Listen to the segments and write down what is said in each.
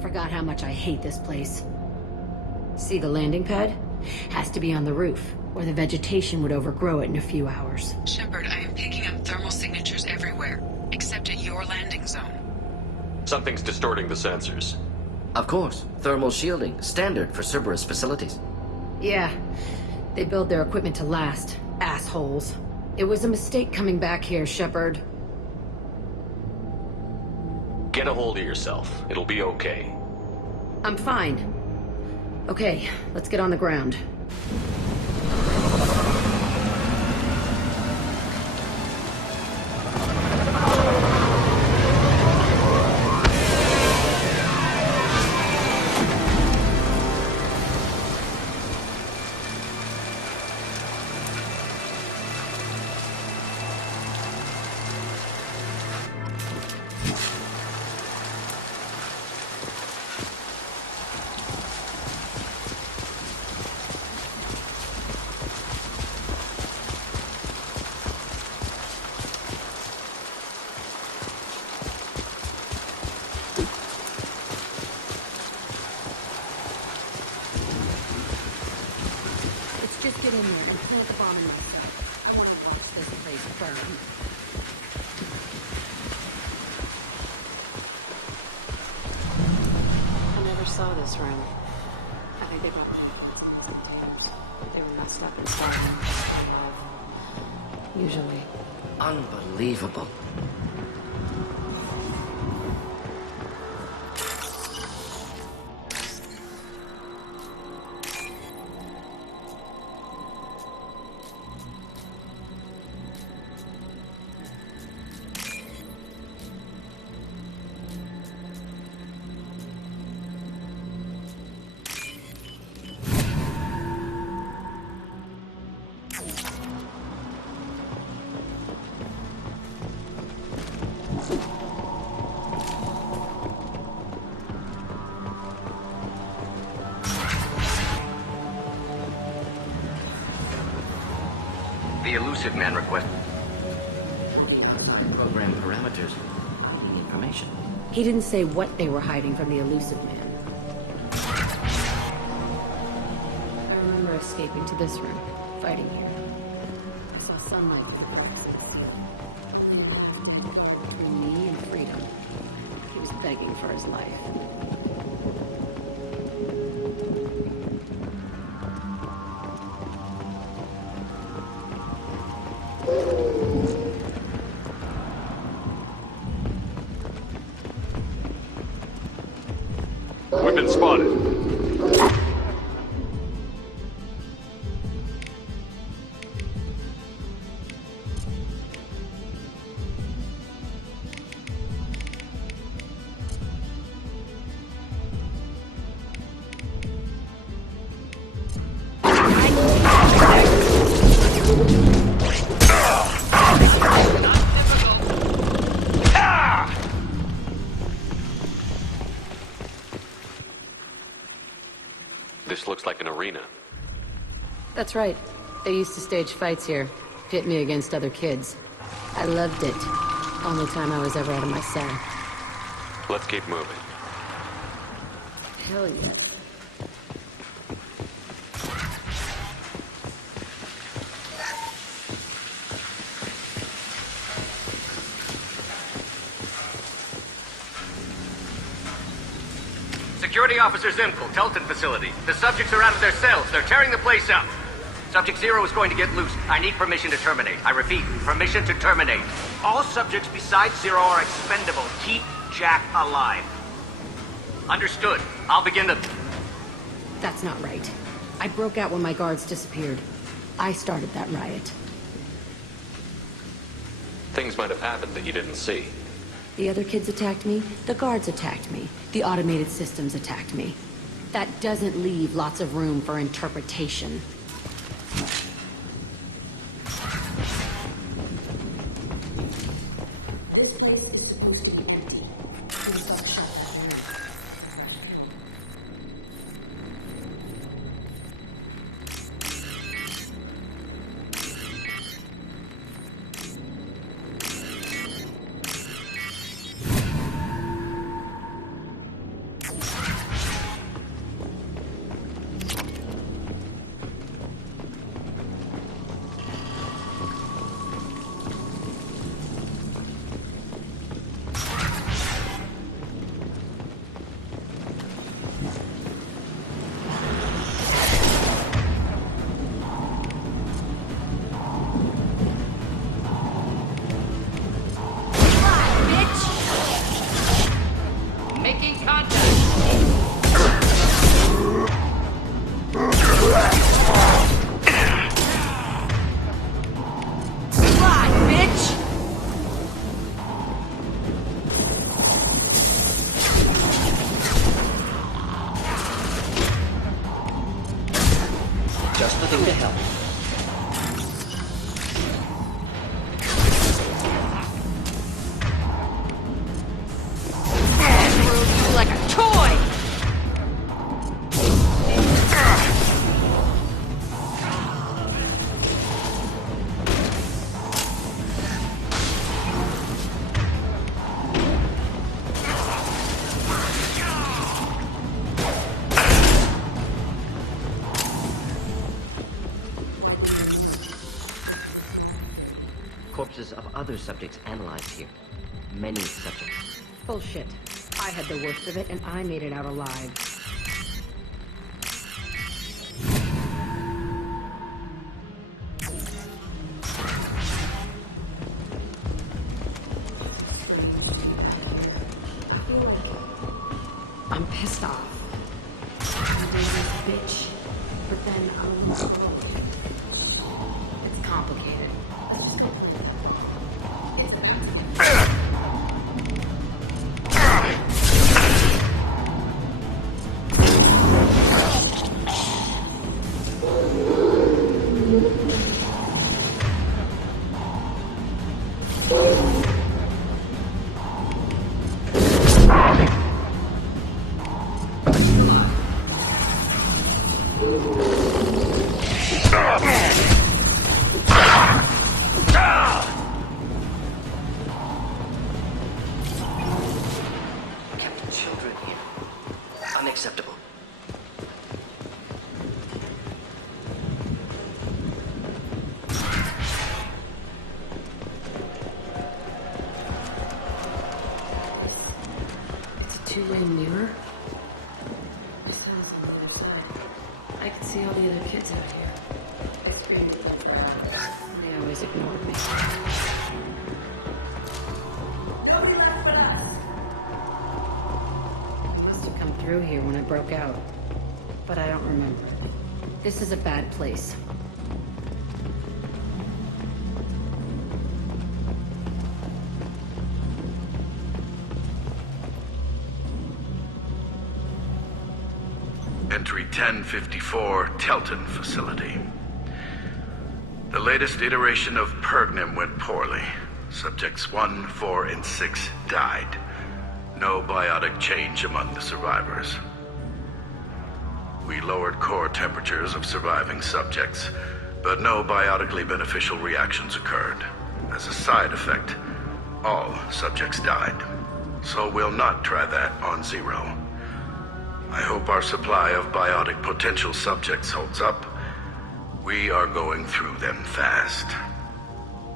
forgot how much I hate this place. See the landing pad? Has to be on the roof, or the vegetation would overgrow it in a few hours. Shepard, I am picking up thermal signatures everywhere, except at your landing zone. Something's distorting the sensors. Of course. Thermal shielding, standard for Cerberus facilities. Yeah, they build their equipment to last. Assholes. It was a mistake coming back here, Shepard. Get a hold of yourself. It'll be okay. I'm fine. Okay, let's get on the ground. Just get in there and plant the bomb in myself. I want to watch this place burn. I never saw this room. I think they got tapes. They were messed up inside. Usually. Unbelievable. The elusive man request. Program parameters. Hiding information. He didn't say what they were hiding from the elusive man. I remember escaping to this room, fighting here. I saw sunlight through the between me and freedom. He was begging for his life. We've been spotted. This looks like an arena. That's right. They used to stage fights here, pit me against other kids. I loved it. Only time I was ever out of my cell. Let's keep moving. Hell yeah. Security Officer Zimkel, Telton facility. The subjects are out of their cells. They're tearing the place up. Subject Zero is going to get loose. I need permission to terminate. I repeat, permission to terminate. All subjects besides Zero are expendable. Keep Jack alive. Understood. I'll begin the... That's not right. I broke out when my guards disappeared. I started that riot. Things might have happened that you didn't see. The other kids attacked me, the guards attacked me, the automated systems attacked me. That doesn't leave lots of room for interpretation. This place is supposed to be empty. Please don't shut that room. Corpses of other subjects analyzed here. Many subjects. Bullshit. I had the worst of it, and I made it out alive. I'm pissed off. I'm being this bitch. But then it's complicated. Kept children here. Unacceptable. It's a two-way mirror. This house on the other side. I can see all the other kids out here. I screamed at them. They always ignored me. Nobody left but us. You must have come through here when I broke out. But I don't remember. This is a bad place. Entry 1054, Telton facility. The latest iteration of Pergnim went poorly. Subjects 1, 4, and 6 died. No biotic change among the survivors. We lowered core temperatures of surviving subjects, but no biotically beneficial reactions occurred. As a side effect, all subjects died. So we'll not try that on Zero. I hope our supply of biotic potential subjects holds up. We are going through them fast.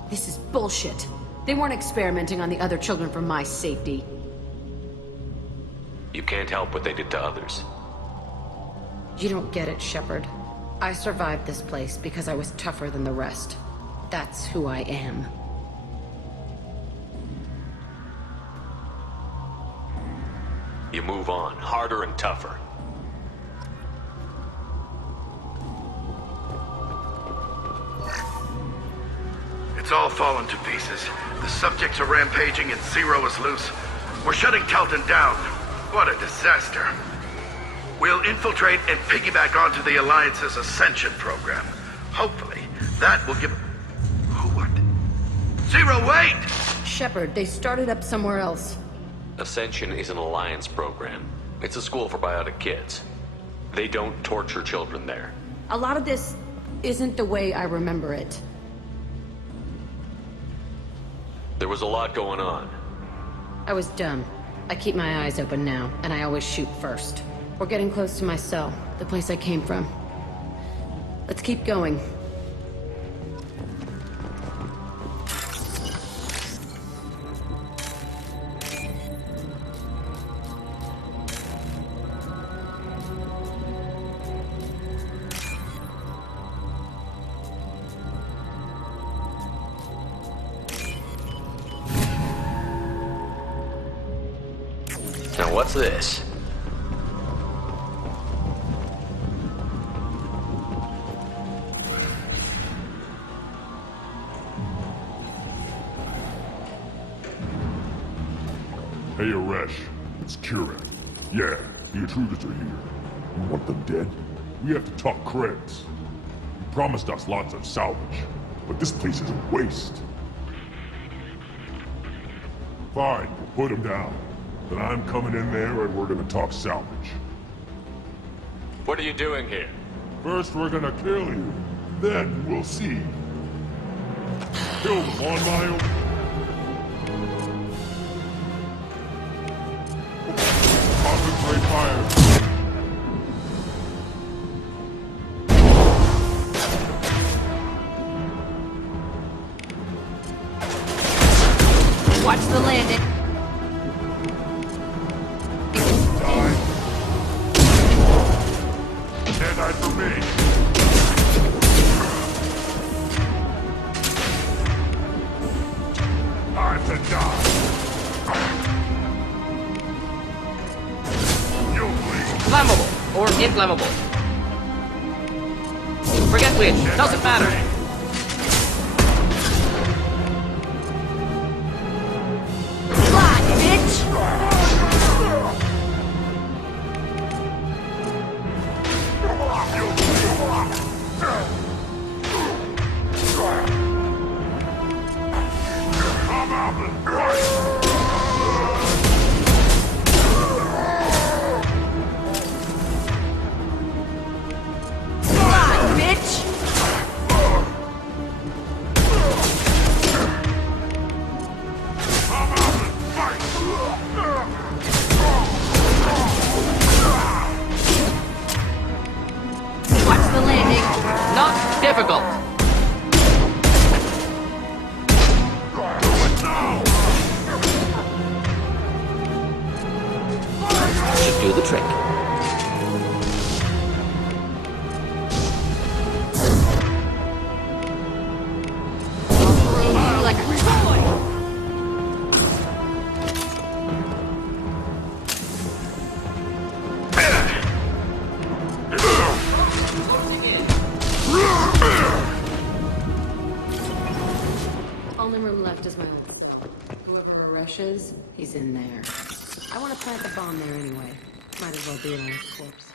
This is bullshit. They weren't experimenting on the other children for my safety. You can't help what they did to others. You don't get it, Shepard. I survived this place because I was tougher than the rest. That's who I am. You move on, harder and tougher. It's all fallen to pieces. The subjects are rampaging and Zero is loose. We're shutting Telton down. What a disaster. We'll infiltrate and piggyback onto the Alliance's Ascension program. Hopefully, that will give... What? Zero, wait! Shepard, they started up somewhere else. Ascension is an Alliance program. It's a school for biotic kids. They don't torture children there. A lot of this isn't the way I remember it. There was a lot going on. I was dumb. I keep my eyes open now, and I always shoot first. We're getting close to my cell, the place I came from. Let's keep going. Now what's this? Hey, Aresh. It's Kieran. Yeah, the intruders are here. You want them dead? We have to talk creds. You promised us lots of salvage, but this place is a waste. Fine, we'll put them down. Then I'm coming in there and we're gonna talk salvage. What are you doing here? First we're gonna kill you, then we'll see. Kill them on my own. Concentrate fire. Watch the landing. Die. Stand out for me. Time to die. You'll bleed. Flammable or inflammable. Forget which. Doesn't matter. Fly, bitch! Come out and fight. Fly, bitch! Come out and fight. Watch the landing. Not difficult. Should do the trick. Like a toy! Only room left is my office. Whoever Arash is, he's in there. I want to plant the bomb there anyway. Might as well do it on his corpse.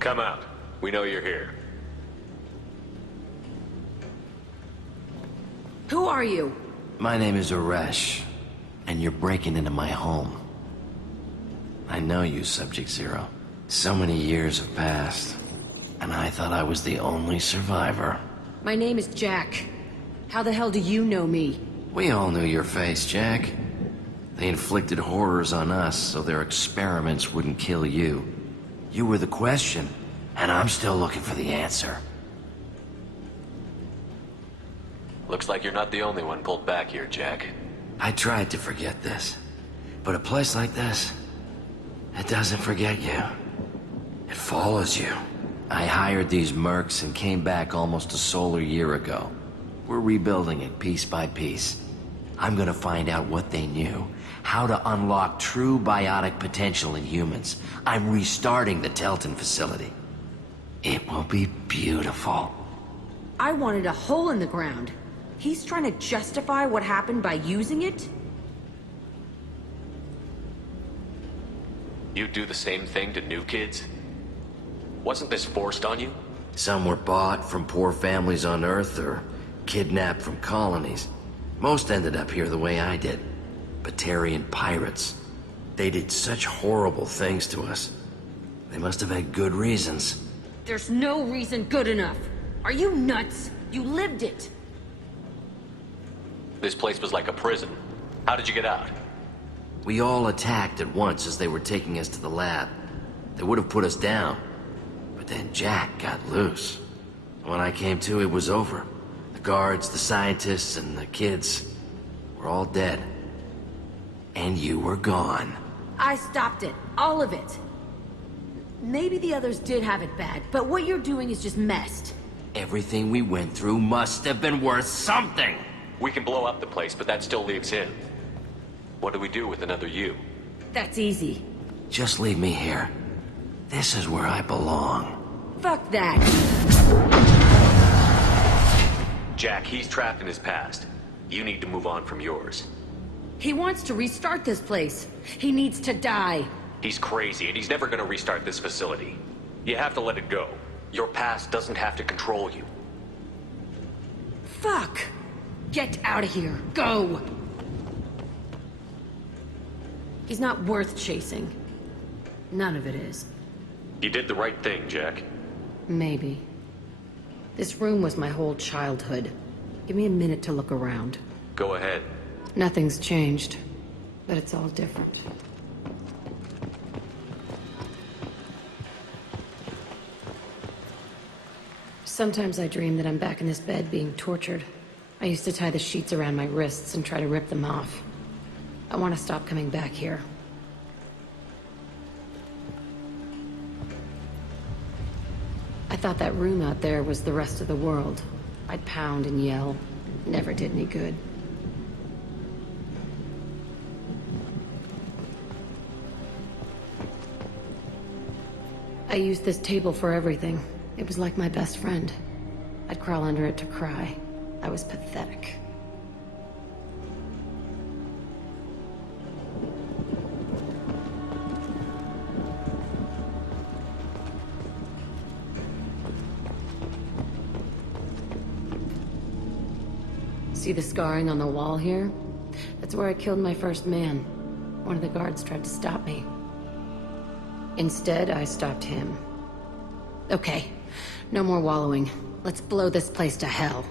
Come out. We know you're here. Who are you? My name is Arash, and you're breaking into my home. I know you, Subject Zero. So many years have passed, and I thought I was the only survivor. My name is Jack. How the hell do you know me? We all knew your face, Jack. They inflicted horrors on us so their experiments wouldn't kill you. You were the question, and I'm still looking for the answer. Looks like you're not the only one pulled back here, Jack. I tried to forget this, but a place like this, it doesn't forget you. It follows you. I hired these mercs and came back almost a solar year ago. We're rebuilding it piece by piece. I'm gonna find out what they knew, how to unlock true biotic potential in humans. I'm restarting the Telton facility. It will be beautiful. I wanted a hole in the ground. He's trying to justify what happened by using it? You do the same thing to new kids? Wasn't this forced on you? Some were bought from poor families on Earth or kidnapped from colonies. Most ended up here the way I did. Batarian pirates. They did such horrible things to us. They must have had good reasons. There's no reason good enough. Are you nuts? You lived it. This place was like a prison. How did you get out? We all attacked at once as they were taking us to the lab. They would have put us down. But then Jack got loose. When I came to, it was over. The guards, the scientists, and the kids were all dead. And you were gone. I stopped it. All of it. Maybe the others did have it bad, but what you're doing is just messed. Everything we went through must have been worth something. We can blow up the place, but that still leaves him. What do we do with another you? That's easy. Just leave me here. This is where I belong. Fuck that. Jack, he's trapped in his past. You need to move on from yours. He wants to restart this place. He needs to die. He's crazy, and he's never gonna restart this facility. You have to let it go. Your past doesn't have to control you. Fuck. Get out of here. Go! He's not worth chasing. None of it is. You did the right thing, Jack. Maybe. This room was my whole childhood. Give me a minute to look around. Go ahead. Nothing's changed, but it's all different. Sometimes I dream that I'm back in this bed being tortured. I used to tie the sheets around my wrists and try to rip them off. I want to stop coming back here. I thought that room out there was the rest of the world. I'd pound and yell. Never did any good. I used this table for everything. It was like my best friend. I'd crawl under it to cry. I was pathetic. See the scarring on the wall here? That's where I killed my first man. One of the guards tried to stop me. Instead, I stopped him. Okay, no more wallowing. Let's blow this place to hell.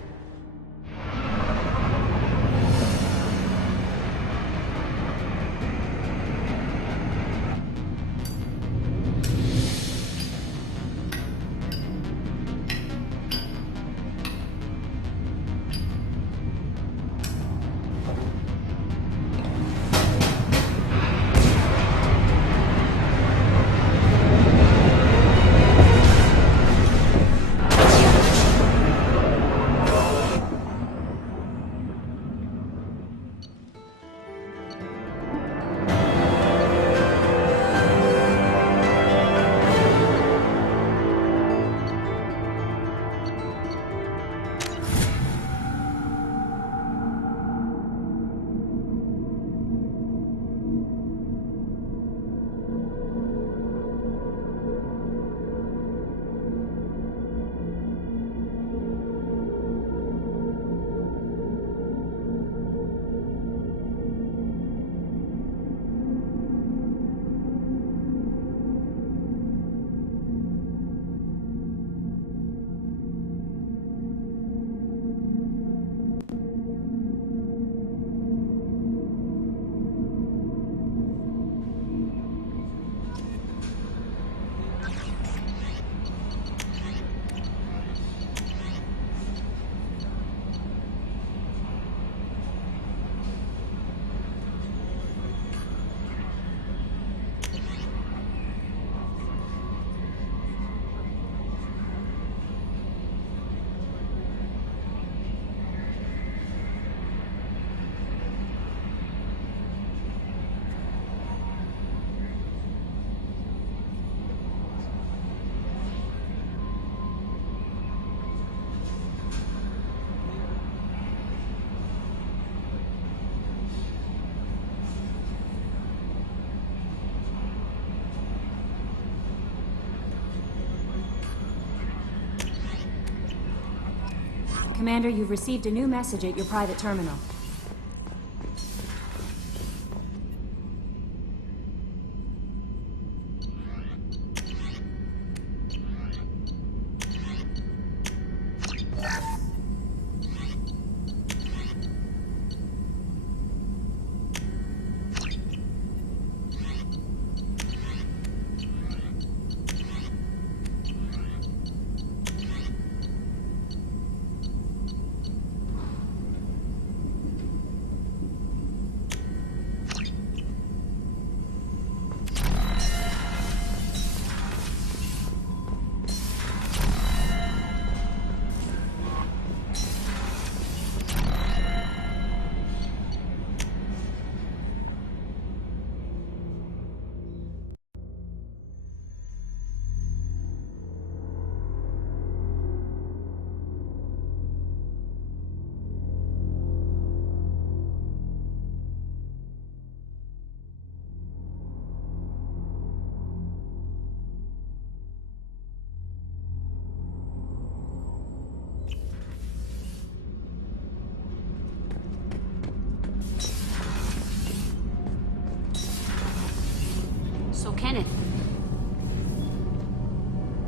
Commander, you've received a new message at your private terminal.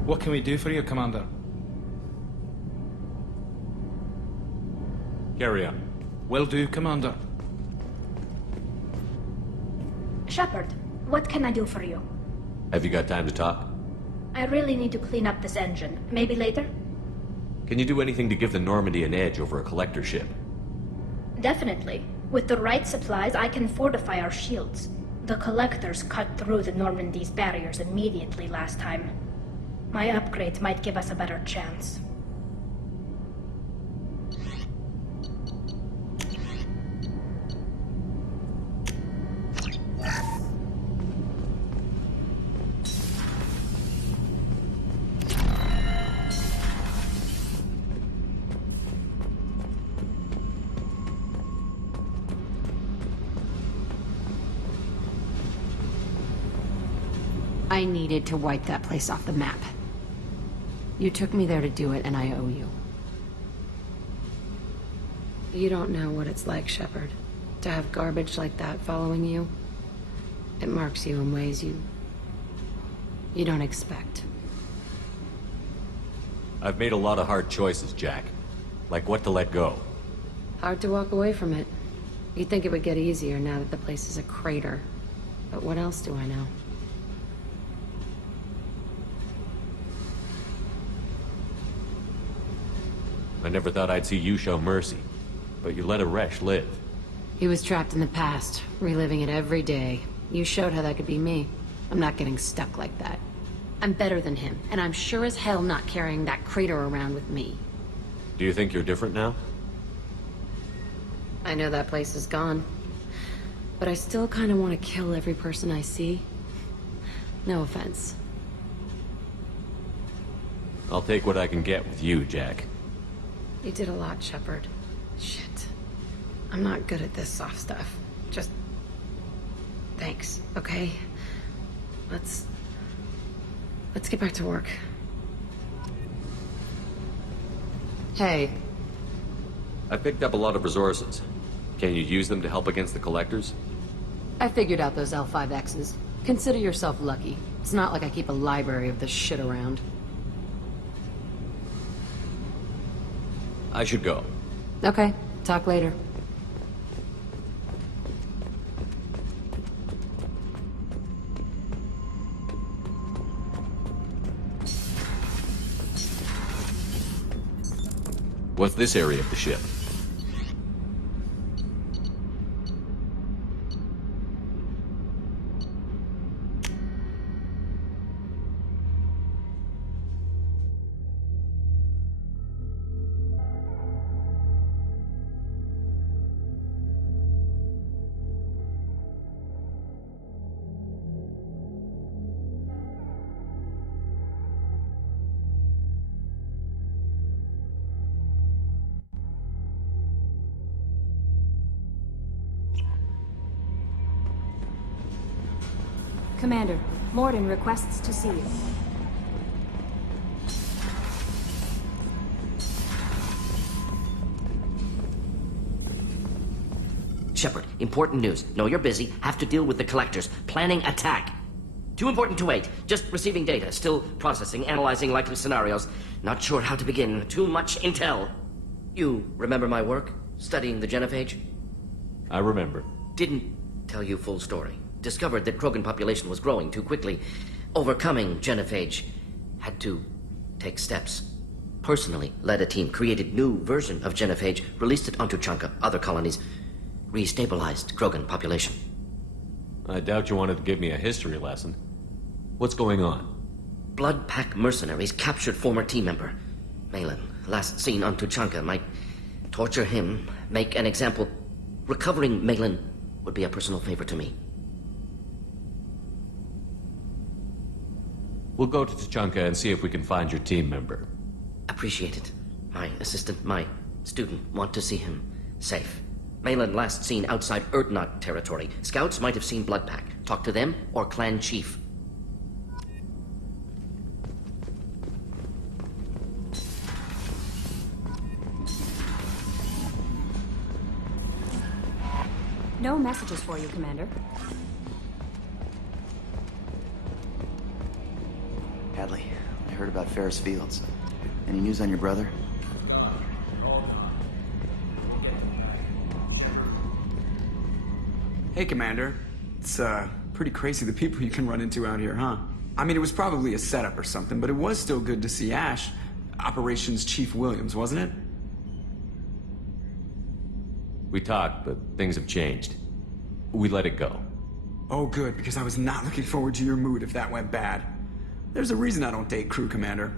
What can we do for you, Commander? Carry on. Will do, Commander. Shepard, what can I do for you? Have you got time to talk? I really need to clean up this engine. Maybe later? Can you do anything to give the Normandy an edge over a collector ship? Definitely. With the right supplies, I can fortify our shields. The collectors cut through the Normandy's barriers immediately last time. My upgrades might give us a better chance. I needed to wipe that place off the map. You took me there to do it, and I owe you. You don't know what it's like, Shepard, to have garbage like that following you. It marks you in ways you don't expect. I've made a lot of hard choices, Jack. Like what to let go. Hard to walk away from it. You'd think it would get easier now that the place is a crater. But what else do I know? I never thought I'd see you show mercy. But you let Aresh live. He was trapped in the past, reliving it every day. You showed how that could be me. I'm not getting stuck like that. I'm better than him, and I'm sure as hell not carrying that crater around with me. Do you think you're different now? I know that place is gone. But I still kind of want to kill every person I see. No offense. I'll take what I can get with you, Jack. You did a lot, Shepard. Shit. I'm not good at this soft stuff. Just... thanks, okay? Let's get back to work. Hey. I picked up a lot of resources. Can you use them to help against the collectors? I figured out those L5Xs. Consider yourself lucky. It's not like I keep a library of this shit around. I should go. Okay, talk later. What's this area of the ship? Commander, Morden requests to see you. Shepard, important news. Know you're busy. Have to deal with the collectors. Planning attack. Too important to wait. Just receiving data. Still processing, analyzing likely scenarios. Not sure how to begin. Too much intel. You remember my work? Studying the genophage? I remember. Didn't tell you full story. Discovered that Krogan population was growing too quickly. Overcoming genophage. Had to take steps. Personally led a team, created new version of genophage, released it onto Chanka, other colonies. Restabilized Krogan population. I doubt you wanted to give me a history lesson. What's going on? Blood Pack mercenaries captured former team member. Malin, last seen on Tuchanka, might torture him, make an example. Recovering Malin would be a personal favor to me. We'll go to Tuchanka and see if we can find your team member. Appreciate it. My assistant, my student, want to see him safe. Malin last seen outside Erdnot territory. Scouts might have seen Blood Pack. Talk to them or clan chief. No messages for you, Commander. Hadley, I heard heard about Ferris Fields. Any news on your brother? Hey, Commander. It's, pretty crazy the people you can run into out here, huh? I mean, it was probably a setup or something, but it was still good to see Ash. Operations Chief Williams, wasn't it? We talked, but things have changed. We let it go. Oh, good, because I was not looking forward to your mood if that went bad. There's a reason I don't date crew, Commander.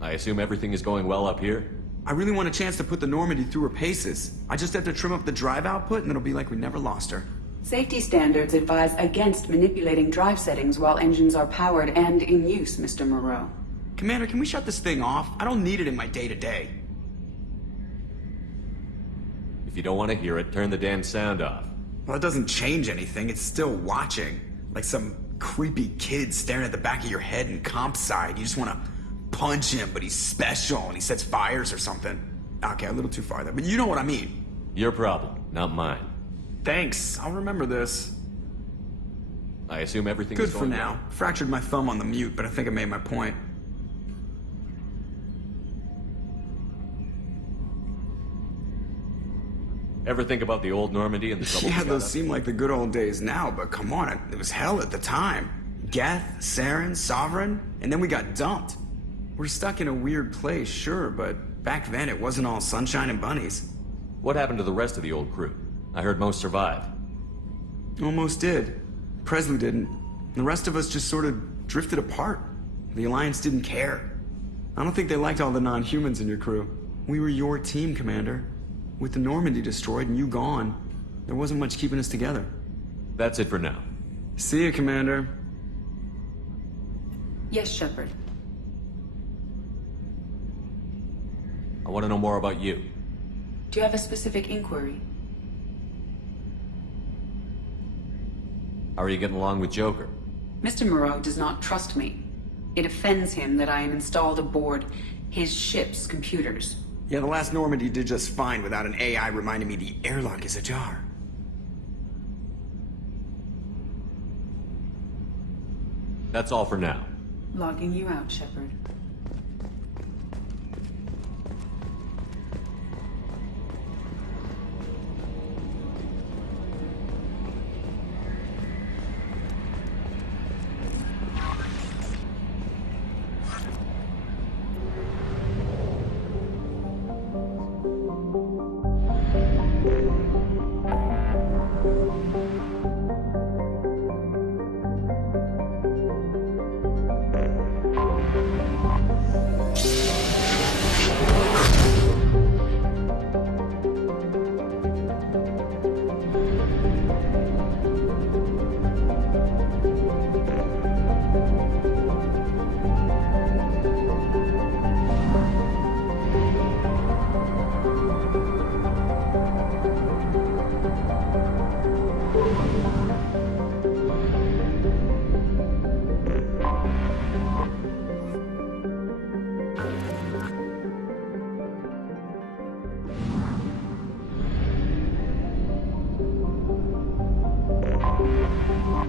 I assume everything is going well up here? I really want a chance to put the Normandy through her paces. I just have to trim up the drive output and it'll be like we never lost her. Safety standards advise against manipulating drive settings while engines are powered and in use, Mr. Moreau. Commander, can we shut this thing off? I don't need it in my day-to-day. If you don't want to hear it, turn the damn sound off. Well, it doesn't change anything. It's still watching. Like some creepy kid staring at the back of your head in comp side. You just want to punch him, but he's special and he sets fires or something. Okay, a little too far there, but you know what I mean. Your problem, not mine. Thanks, I'll remember this. I assume everything Good is going for now. well. Fractured my thumb on the mute, but I think I made my point. Ever think about the old Normandy and the trouble? Yeah, those seem like the good old days now, but come on, it was hell at the time. Geth, Saren, Sovereign, and then we got dumped. We're stuck in a weird place, sure, but back then it wasn't all sunshine and bunnies. What happened to the rest of the old crew? I heard most survived. Almost did. Presley didn't. The rest of us just sort of drifted apart. The Alliance didn't care. I don't think they liked all the non-humans in your crew. We were your team, Commander. With the Normandy destroyed and you gone, there wasn't much keeping us together. That's it for now. See you, Commander. Yes, Shepard. I want to know more about you. Do you have a specific inquiry? How are you getting along with Joker? Mr. Moreau does not trust me. It offends him that I am installed aboard his ship's computers. Yeah, the last Normandy did just fine without an AI reminding me the airlock is ajar. That's all for now. Logging you out, Shepard.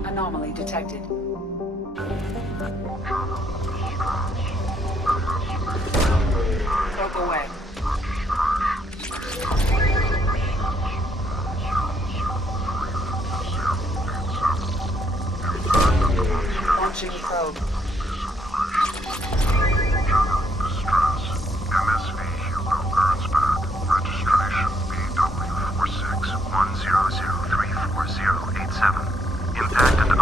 Anomaly detected. Broke away. Launching probe.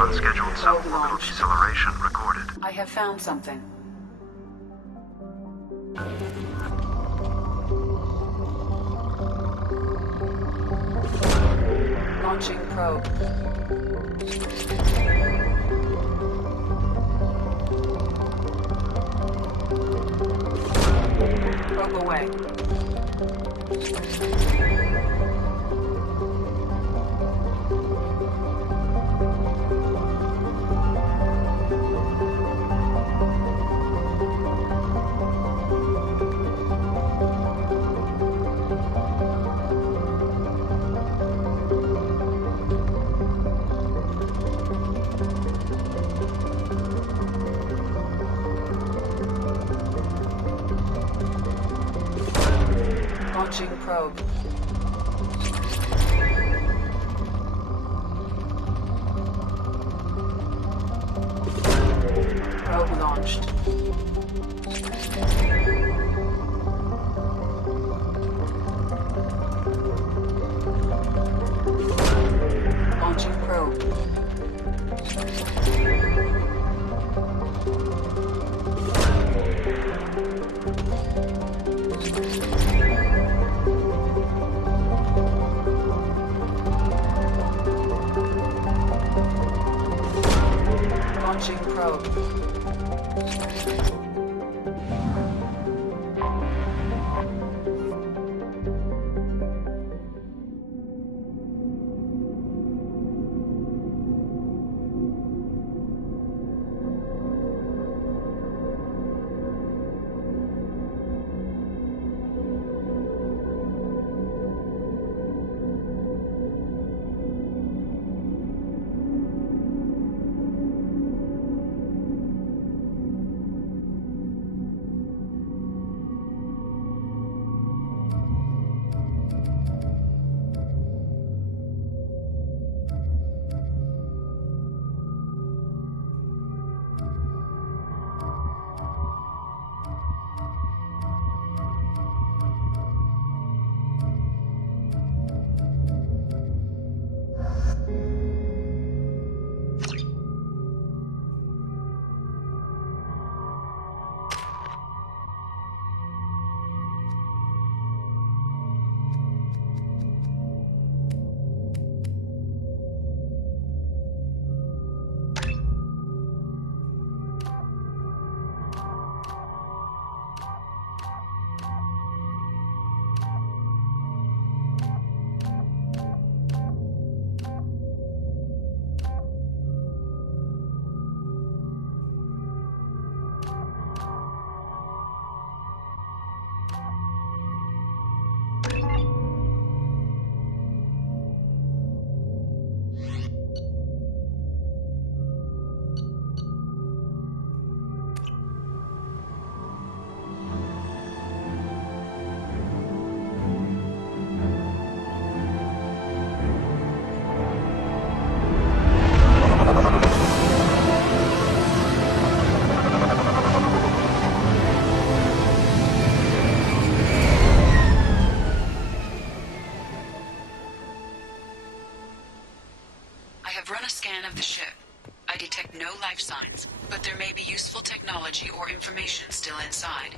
Unscheduled suborbital deceleration recorded. I have found something. Launching probe. Probe away. Launching probe. Probe launched. Launching probe. Launching probe. I have run a scan of the ship. I detect no life signs, but there may be useful technology or information still inside.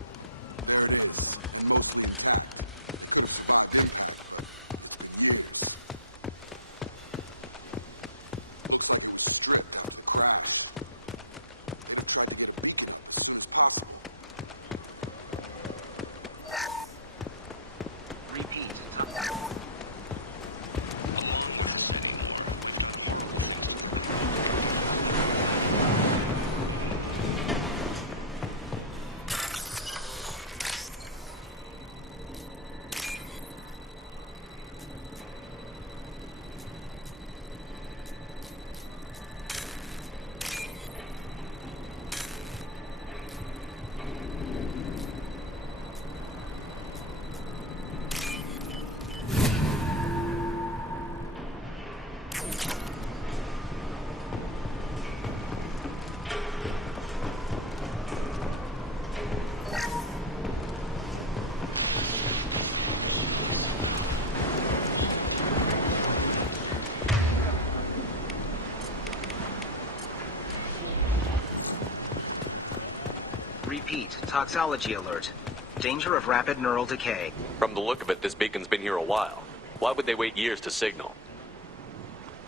Repeat, toxology alert. Danger of rapid neural decay. From the look of it, this beacon's been here a while. Why would they wait years to signal?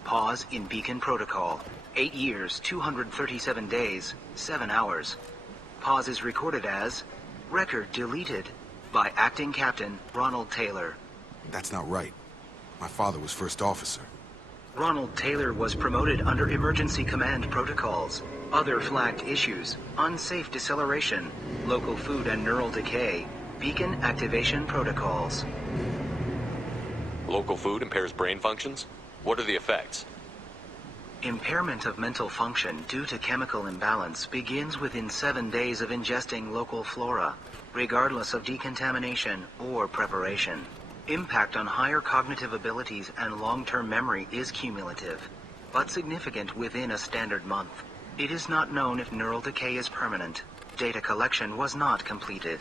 Pause in beacon protocol. 8 years, 237 days, 7 hours. Pause is recorded as record deleted by Acting Captain Ronald Taylor. That's not right. My father was first officer. Ronald Taylor was promoted under emergency command protocols. Other flagged issues: unsafe deceleration, local food and neural decay, beacon activation protocols. Local food impairs brain functions? What are the effects? Impairment of mental function due to chemical imbalance begins within 7 days of ingesting local flora, regardless of decontamination or preparation. Impact on higher cognitive abilities and long-term memory is cumulative, but significant within a standard month. It is not known if neural decay is permanent. Data collection was not completed.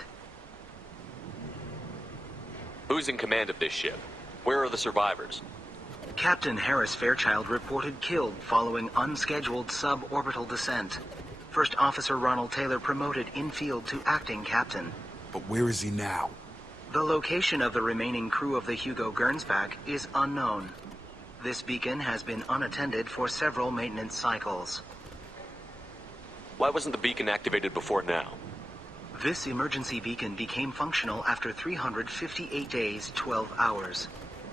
Who's in command of this ship? Where are the survivors? Captain Harris Fairchild reported killed following unscheduled suborbital descent. First Officer Ronald Taylor promoted in-field to acting captain. But where is he now? The location of the remaining crew of the Hugo Gernsback is unknown. This beacon has been unattended for several maintenance cycles. Why wasn't the beacon activated before now? This emergency beacon became functional after 358 days, 12 hours,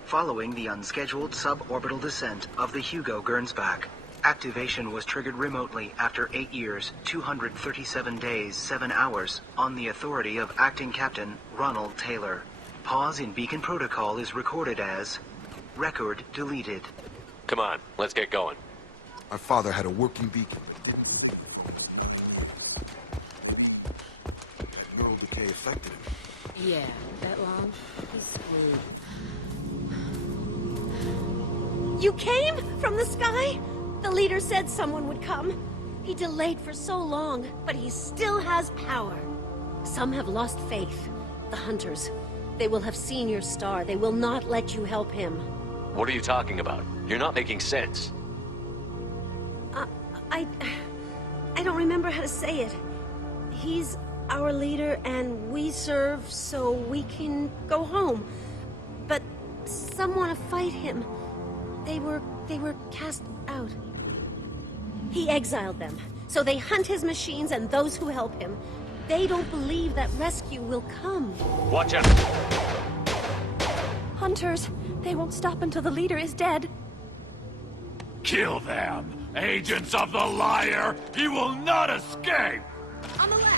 following the unscheduled suborbital descent of the Hugo Gernsback. Activation was triggered remotely after 8 years, 237 days, 7 hours, on the authority of Acting Captain Ronald Taylor. Pause in beacon protocol is recorded as record deleted. Come on, let's get going. My father had a working beacon, but didn't. Neural decay affected him. Yeah, that long, he's screwed. You came from the sky? The leader said someone would come. He delayed for so long, but he still has power. Some have lost faith. The hunters. They will have seen your star. They will not let you help him. What are you talking about? You're not making sense. I don't remember how to say it. He's our leader and we serve so we can go home. But some want to fight him. They were cast out. He exiled them, so they hunt his machines and those who help him. They don't believe that rescue will come. Watch out! Hunters, they won't stop until the leader is dead. Kill them! Agents of the liar! He will not escape! On the left!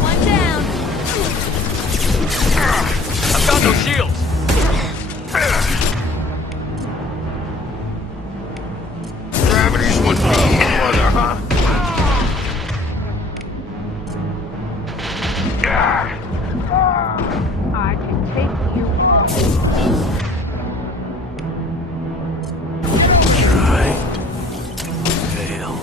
One down. I've got no shields. Gravity's one brother, huh? I can take you off. Try. Fail.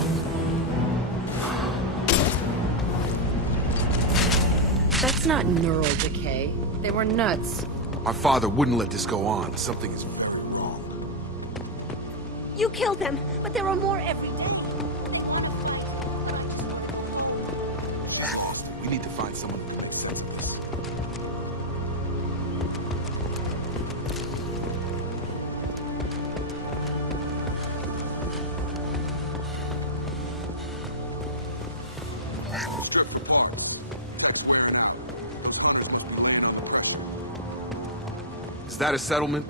That's not neural decay. They were nuts. My father wouldn't let this go on. Something is very wrong. You killed them, but there are more every day. We need to find someone who makes sense of this. Is that a settlement?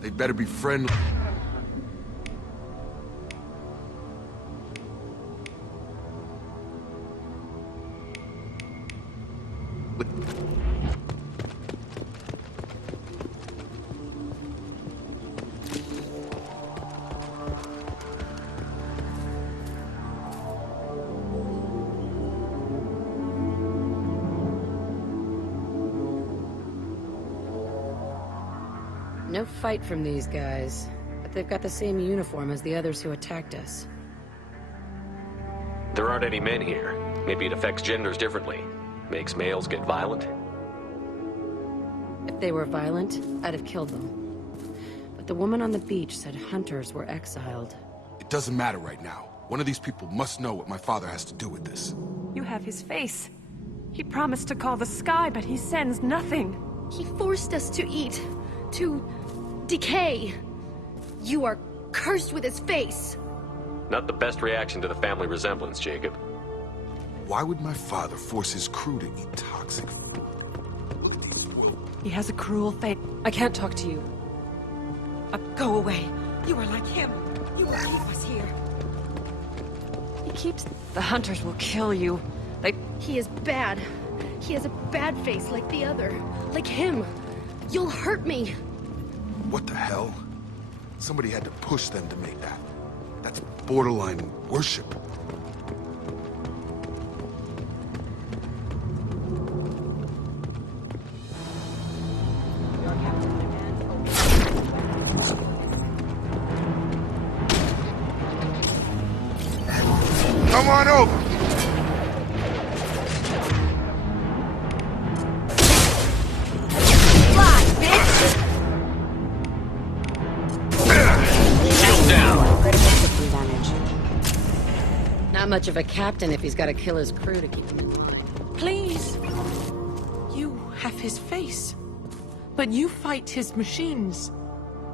They better be friendly. No fight from these guys, but they've got the same uniform as the others who attacked us. There aren't any men here. Maybe it affects genders differently. Makes males get violent. If they were violent, I'd have killed them. But the woman on the beach said hunters were exiled. It doesn't matter right now. One of these people must know what my father has to do with this. You have his face. He promised to call the sky, but he sends nothing. He forced us to eat, to decay. You are cursed with his face. Not the best reaction to the family resemblance, Jacob. Why would my father force his crew to eat toxic food? Look at these swollen. He has a cruel fate. I can't talk to you. Go away. You are like him. You will keep us here. He keeps... The hunters will kill you. He is bad. He has a bad face like the other. Like him. You'll hurt me. What the hell? Somebody had to push them to make that. That's borderline worship. Come on over! Fly, bitch! Shield down! Critical system damage. Not much of a captain if he's got to kill his crew to keep him in line. Please. You have his face. But you fight his machines.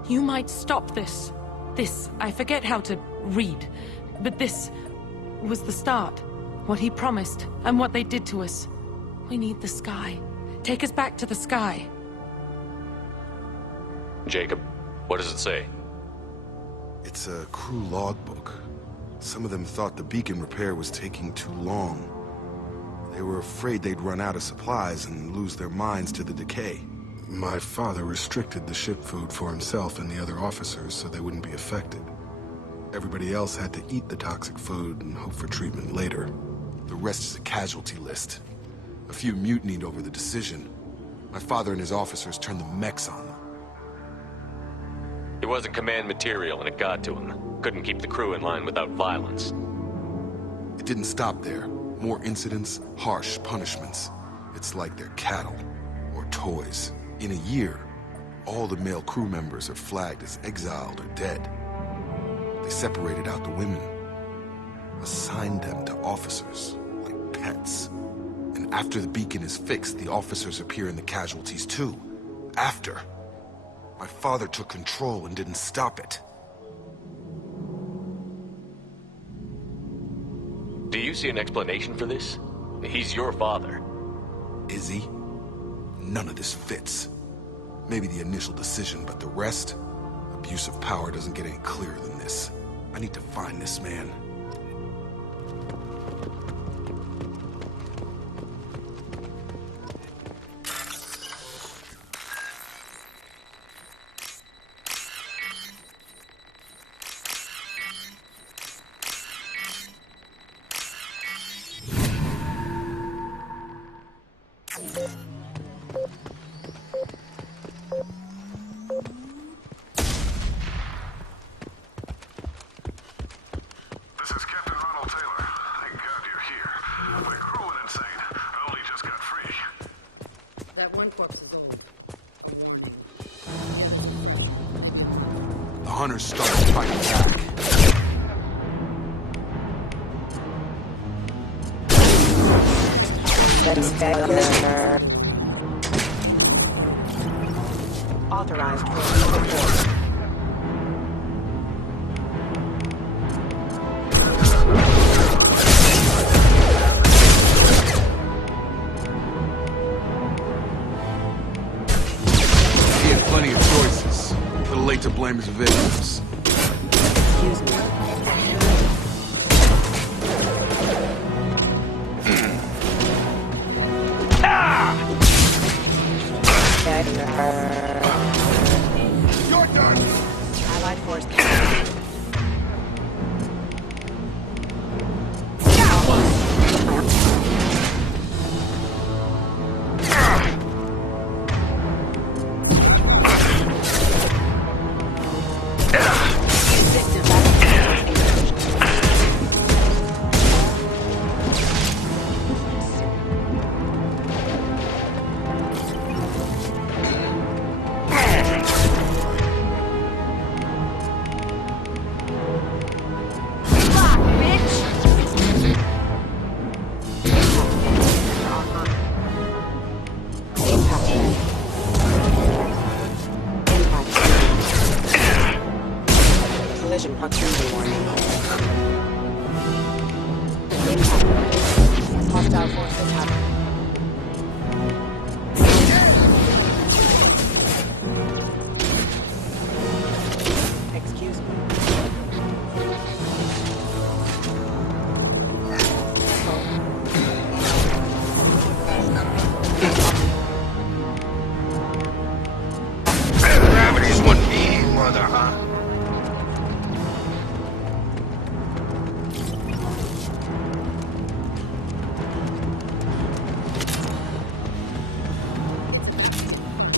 You might stop this. This, I forget how to read. But this was the start. What he promised, and what they did to us. We need the sky. Take us back to the sky. Jacob, what does it say? It's a crew logbook. Some of them thought the beacon repair was taking too long. They were afraid they'd run out of supplies and lose their minds to the decay. My father restricted the ship food for himself and the other officers so they wouldn't be affected. Everybody else had to eat the toxic food and hope for treatment later. The rest is a casualty list. A few mutinied over the decision. My father and his officers turned the mechs on them. It wasn't command material and it got to him. Couldn't keep the crew in line without violence. It didn't stop there. More incidents, harsh punishments. It's like they're cattle or toys. In a year, all the male crew members are flagged as exiled or dead. They separated out the women, assigned them to officers, like pets. And after the beacon is fixed, the officers appear in the casualties too. After. My father took control and didn't stop it. Do you see an explanation for this? He's your father. Is he? None of this fits. Maybe the initial decision, but the rest? Abuse of power doesn't get any clearer than this. I need to find this man. The hunters started fighting back. Authorized for report. He had plenty of choices. A little late to blame his victims. Excuse me. Your turn! Allied force. Collision proximity warning. Impact. Hostile forces have.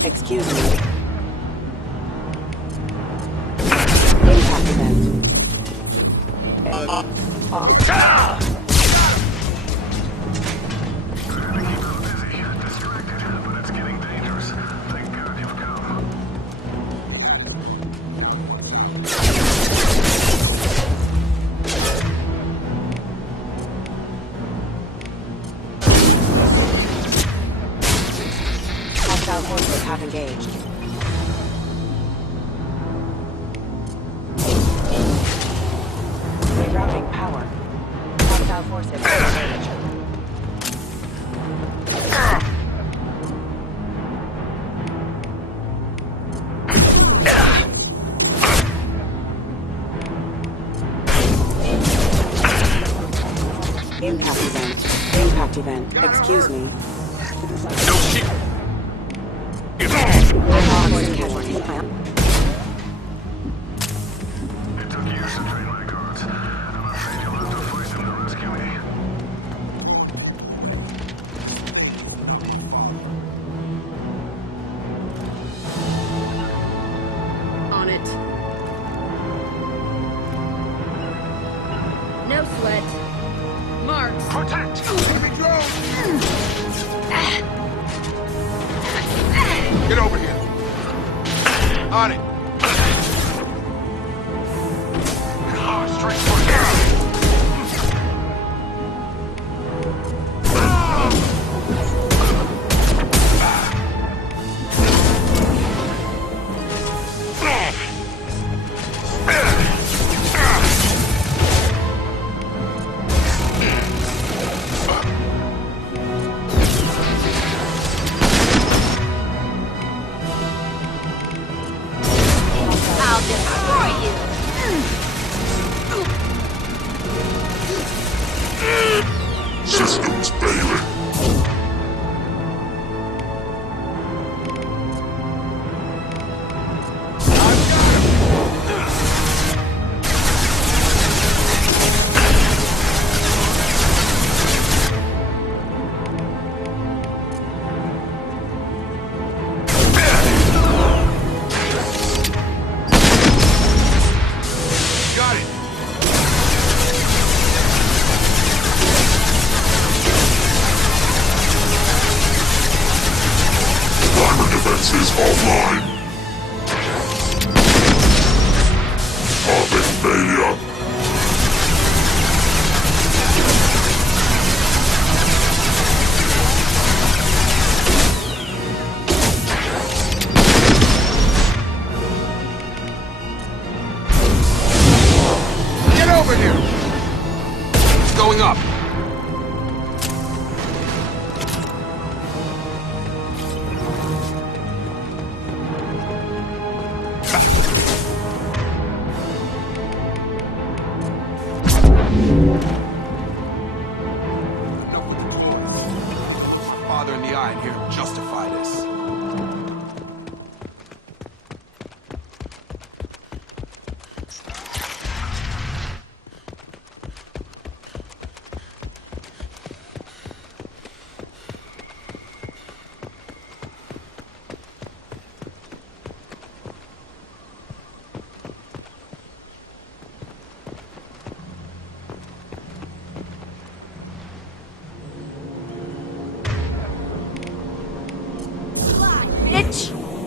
Excuse me. Impact event. Hostile forces have engaged. Rerouting power. Hostile forces have engaged. Impact event. Impact event. Excuse me. No shit. Casualty. It took years to train my guards. I'm afraid you'll have to fight them to rescue me. On it. No sweat. Marks. Protect! Get over here. On it. Straight for you. I'll destroy you. Systems failing. Got it. Armor defenses offline. Open failure. Get over here. It's going up. Father in the eye in here to justify this.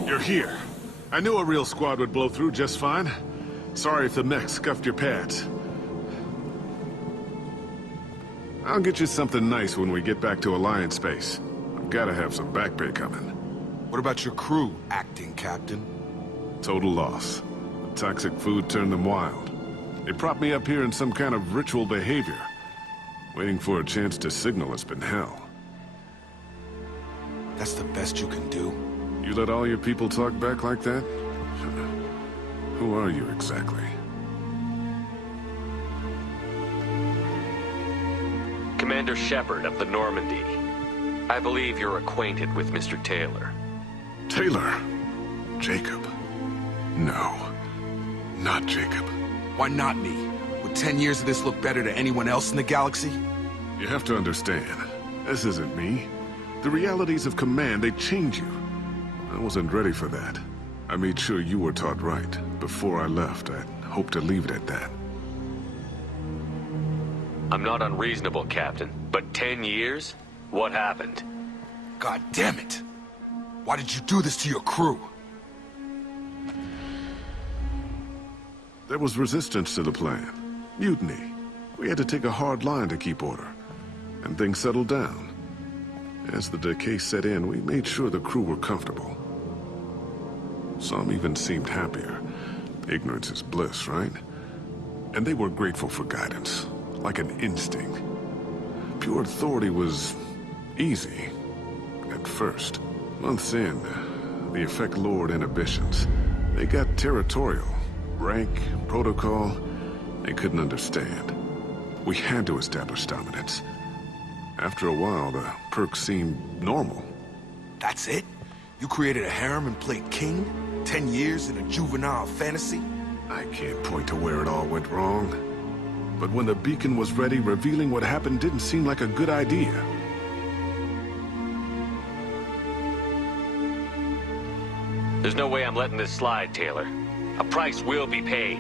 You're here. I knew a real squad would blow through just fine. Sorry if the mech scuffed your pads. I'll get you something nice when we get back to Alliance space. I've gotta have some back pay coming. What about your crew, acting captain? Total loss. The toxic food turned them wild. They propped me up here in some kind of ritual behavior. Waiting for a chance to signal has been hell. That's the best you can do? You let all your people talk back like that? Who are you exactly? Commander Shepard of the Normandy. I believe you're acquainted with Mr. Taylor. Taylor? Jacob? No. Not Jacob. Why not me? Would 10 years of this look better to anyone else in the galaxy? You have to understand, this isn't me. The realities of command, they change you. I wasn't ready for that. I made sure you were taught right. Before I left, I hoped to leave it at that. I'm not unreasonable, Captain, but 10 years? What happened? God damn it! Why did you do this to your crew? There was resistance to the plan. Mutiny. We had to take a hard line to keep order. And things settled down. As the decay set in, we made sure the crew were comfortable. Some even seemed happier. Ignorance is bliss, right? And they were grateful for guidance, like an instinct. Pure authority was easy, at first. Months in, the effect lowered inhibitions. They got territorial. Rank, protocol, they couldn't understand. We had to establish dominance. After a while, the perks seemed normal. That's it? You created a harem and played king? 10 years in a juvenile fantasy? I can't point to where it all went wrong. But when the beacon was ready, revealing what happened didn't seem like a good idea. There's no way I'm letting this slide, Taylor. A price will be paid.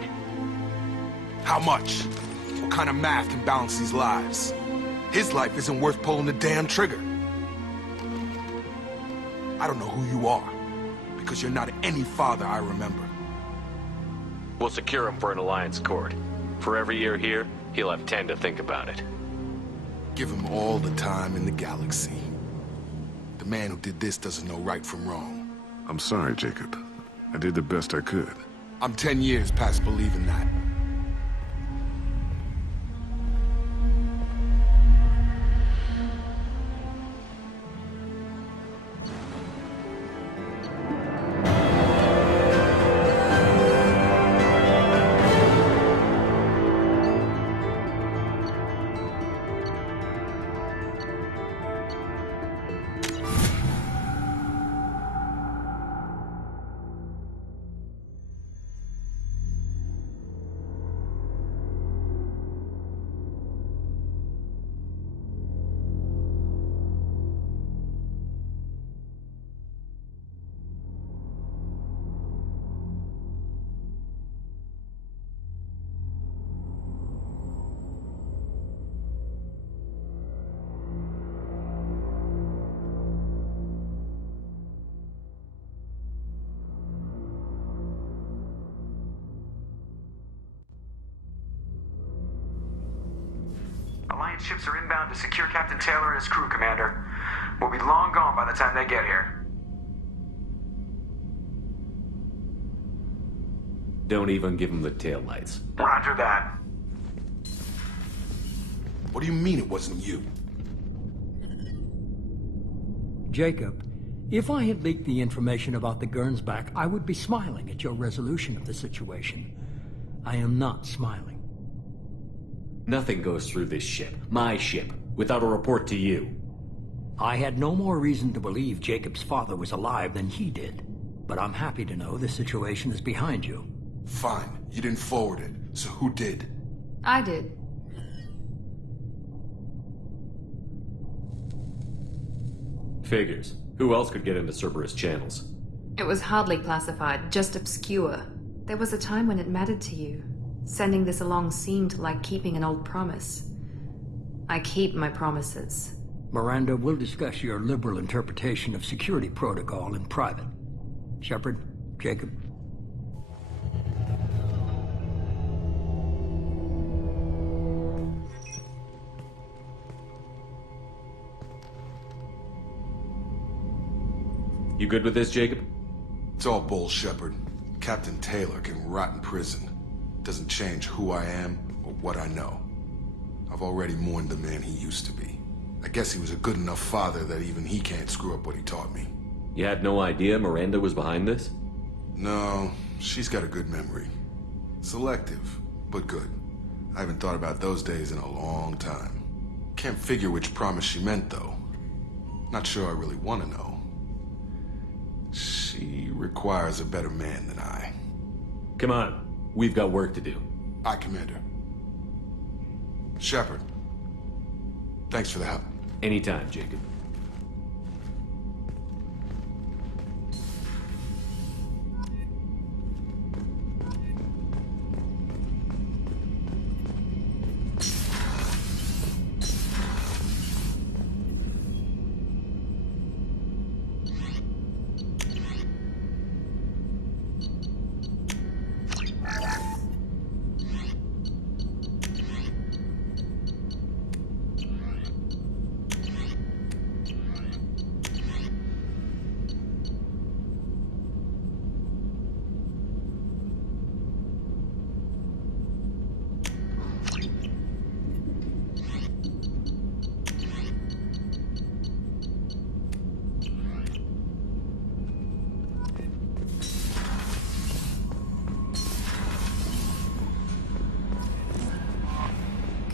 How much? What kind of math can balance these lives? His life isn't worth pulling the damn trigger. I don't know who you are, because you're not any father I remember. We'll secure him for an alliance court. For every year here, he'll have 10 to think about it. Give him all the time in the galaxy. The man who did this doesn't know right from wrong. I'm sorry, Jacob. I did the best I could. I'm 10 years past believing that. Alliance ships are inbound to secure Captain Taylor and his crew, Commander. We'll be long gone by the time they get here. Don't even give him the taillights. Roger that. What do you mean it wasn't you? Jacob, if I had leaked the information about the Gernsback, I would be smiling at your resolution of the situation. I am not smiling. Nothing goes through this ship, my ship, without a report to you. I had no more reason to believe Jacob's father was alive than he did. But I'm happy to know the situation is behind you. Fine. You didn't forward it. So who did? I did. Figures. Who else could get into Cerberus channels? It was hardly classified, just obscure. There was a time when it mattered to you. Sending this along seemed like keeping an old promise. I keep my promises. Miranda, we'll discuss your liberal interpretation of security protocol in private. Shepard, Jacob. You good with this, Jacob? It's all bull, Shepard. Captain Taylor can rot in prison. Doesn't change who I am or what I know. I've already mourned the man he used to be. I guess he was a good enough father that even he can't screw up what he taught me. You had no idea Miranda was behind this? No, she's got a good memory. Selective, but good. I haven't thought about those days in a long time. Can't figure which promise she meant, though. Not sure I really want to know. She requires a better man than I. Come on. We've got work to do. Aye, Commander. Shepard. Thanks for the help. Anytime, Jacob.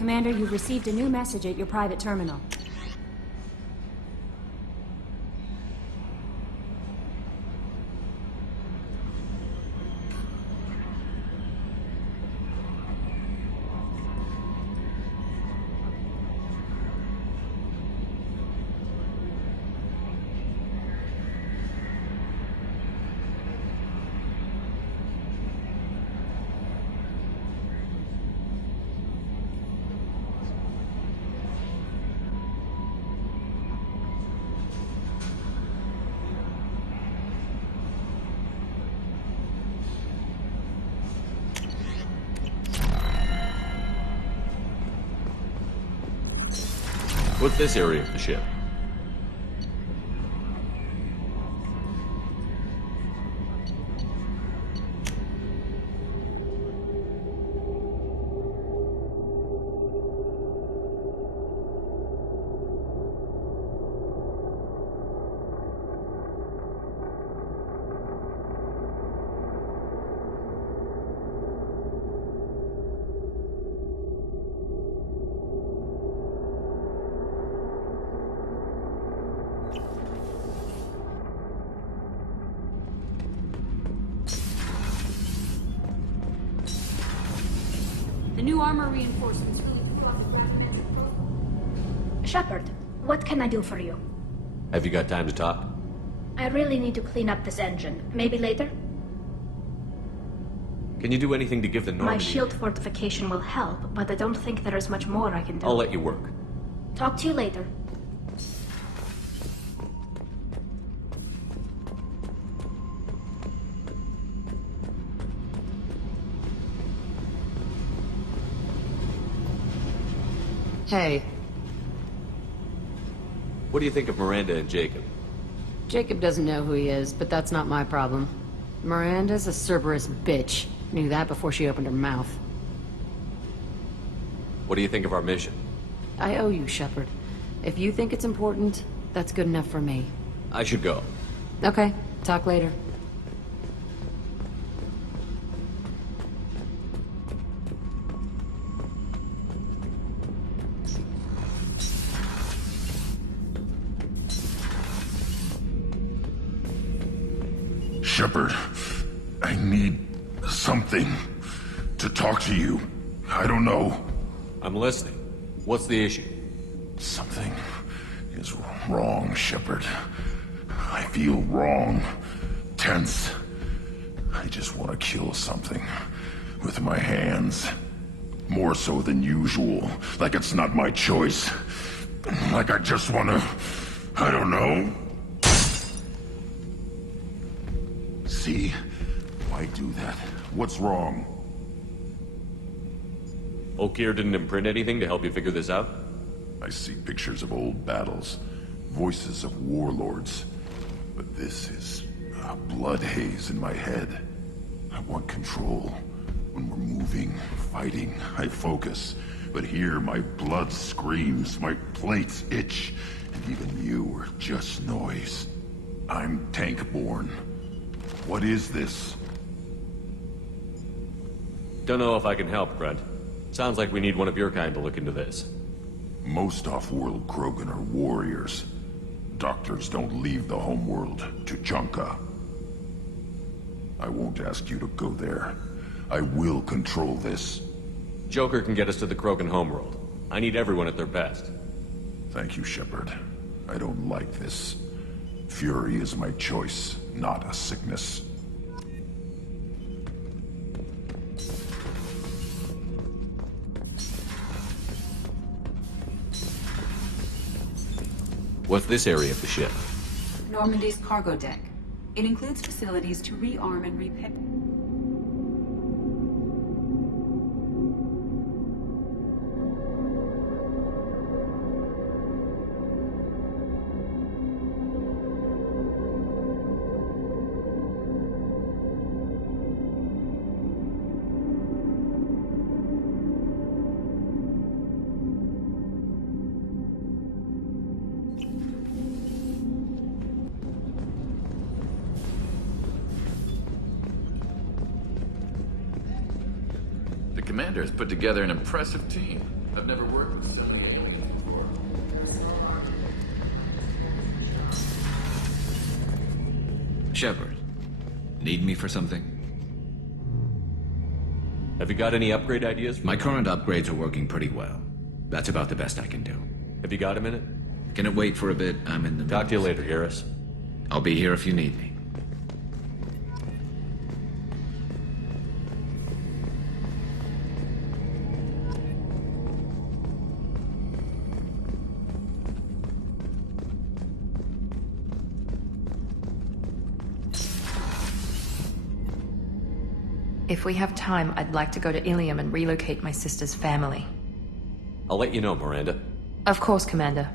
Commander, you've received a new message at your private terminal. What's this area of the ship? The new armor reinforcements really Shepard, what can I do for you? Have you got time to talk? I really need to clean up this engine. Maybe later? Can you do anything to give the My Normandy... shield fortification will help, but I don't think there is much more I can do. I'll let you work. Talk to you later. Hey. What do you think of Miranda and Jacob? Jacob doesn't know who he is, but that's not my problem. Miranda's a Cerberus bitch. Knew that before she opened her mouth. What do you think of our mission? I owe you, Shepard. If you think it's important, that's good enough for me. I should go. Okay, talk later. Shepard, I need something to talk to you. I don't know. I'm listening. What's the issue? Something is wrong, Shepard. I feel wrong. Tense. I just want to kill something with my hands. More so than usual. Like it's not my choice. Like I just want to... I don't know. See? Why do that? What's wrong? Okir didn't imprint anything to help you figure this out? I see pictures of old battles, voices of warlords. But this is a blood haze in my head. I want control. When we're moving, fighting, I focus. But here my blood screams, my plates itch, and even you are just noise. I'm tank-born. What is this? Don't know if I can help, Grunt. Sounds like we need one of your kind to look into this. Most off-world Krogan are warriors. Doctors don't leave the homeworld to Junka. I won't ask you to go there. I will control this. Joker can get us to the Krogan homeworld. I need everyone at their best. Thank you, Shepard. I don't like this. Fury is my choice, not a sickness. What's this area of the ship? Normandy's cargo deck. It includes facilities to rearm and repair. The commander has put together an impressive team. I've never worked with so many aliens before. Shepard, need me for something? Have you got any upgrade ideas? My current upgrades are working pretty well. That's about the best I can do. Have you got a minute? Can it wait for a bit? I'm in the middle. Talk to you later, Garrus. I'll be here if you need me. If we have time, I'd like to go to Ilium and relocate my sister's family. I'll let you know, Miranda. Of course, Commander.